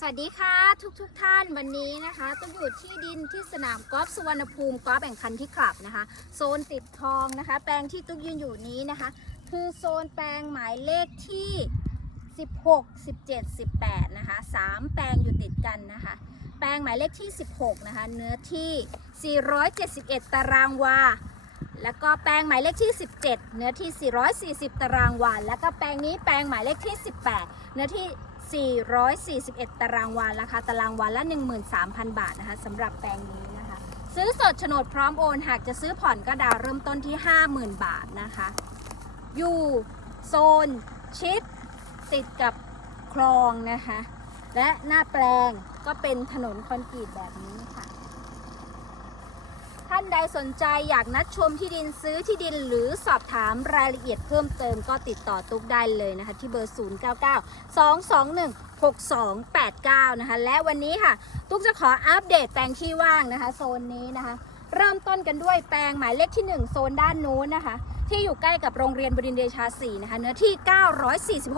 สวัสดีค่ะทุกทุกๆท่านวันนี้นะคะต้องอยู่ที่ดินที่สนามกอล์ฟสุวรรณภูมิกอล์ฟแบ่งคันที่คลับนะคะ โซนติดคลองนะคะ แปลงที่ตุ๊กยืนอยู่นี้นะคะ คือโซนแปลงหมายเลขที่ 16 17 18นะคะ3แปลงอยู่ติดกันนะคะ แปลงหมายเลขที่ 16นะคะเนื้อที่ 471 ตารางวาแล้วก็แปลงหมายเลขที่ 17 เนื้อที่ 440 ตารางวาแล้วก็แปลงนี้แปลงหมายเลขที่ 18 เนื้อที่ 441 ตารางวาราคาตารางวาละ 13,000 บาทนะคะสำหรับแปลงนี้นะคะ ซื้อสดโฉนดพร้อมโอน หากจะซื้อผ่อนก็ดาวเริ่มต้นที่ 50,000 บาทนะคะ อยู่โซนชิดติดกับคลองนะคะ และหน้าแปลงก็เป็นถนนคอนกรีตแบบนี้านใดสนใจอยากนัดชมที่ดินซื้อที่ดินหรือสอบถามรายละเอียดเพิ่มเติมก็ติดต่อตุ๊กได้เลยนะคะ ที่เบอร์ 0 9 9 2 2 1 6 2 8 9 นะคะ และวันนี้ค่ะ ตุ๊กจะขออัปเดตแปลงที่ว่างนะคะโซนนี้นะคะ เริ่มต้นกันด้วยแปลงหมายเลขที่ 1 โซนด้านนู้นนะคะ ที่อยู่ใกล้กับโรงเรียนบดินเดชา 4 นะคะ เนื้อที่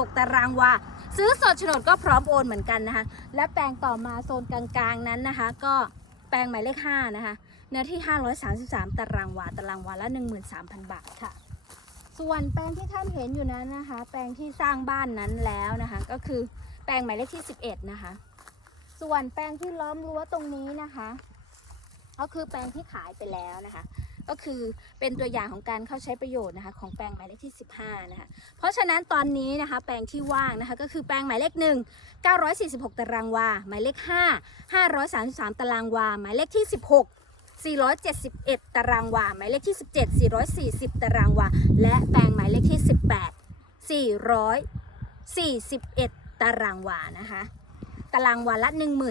946 ตารางวาซื้อสดโฉนดก็พร้อมโอนเหมือนกันนะคะ และแปลงต่อมาโซนกลางๆนั้นนะคะ ก็ แปลงหมายเลข 5 นะคะ เนื้อที่ 533 ตารางวา ตารางวาละ 13,000 บาทค่ะ ส่วนแปลงที่ท่านเห็นอยู่นั้นนะคะ แปลงที่สร้างบ้านนั้นแล้วนะคะ ก็คือแปลงหมายเลขที่ 11 นะคะ ส่วนแปลงที่ล้อมรั้วตรงนี้นะคะ ก็คือแปลงที่ขายไปแล้วนะคะ ก็คือเป็นตัวอย่างของการเข้าใช้ประโยชน์นะคะของแปลงหมายเลขที่ 15นะคะเพราะฉะนั้นตอนนี้นะคะแปลงที่ว่างนะคะก็คือแปลงหมายเลข 1 946 ตารางวา หมายเลข 5 533 ตารางวา หมายเลขที่ 16 471 ตารางวา หมายเลขที่ 17 440 ตารางวา และแปลงหมายเลขที่ 18 441 ตารางวานะคะ ตารางวาละ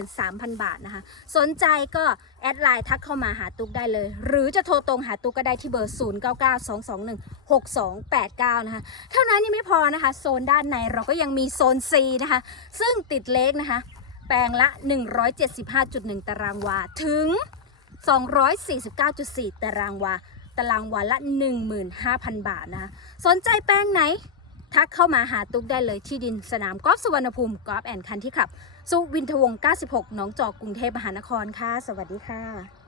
13,000 บาทนะคะ สนใจก็แอดไลน์ทักเข้ามาหาตุ๊กได้เลย หรือจะโทรตรงหาตุ๊กก็ได้ที่เบอร์ 0992216289 นะคะ เท่านั้นยังไม่พอนะคะ โซนด้านในเราก็ยังมีโซน C นะคะ ซึ่งติดเล็กนะคะ แปลงละ 175.1 ตารางวา ถึง 249.4 ตารางวา ตารางวาละ 15,000 บาทนะคะสนใจแปลงไหนทักเข้ามาหาตุ๊กได้เลยที่ดินสนามกอล์ฟสุวรรณภูมิกอล์ฟแอนด์คันที่ขับ สุวินทวงศ์96 หนองจอกกรุงเทพมหานครค่ะ สวัสดีค่ะ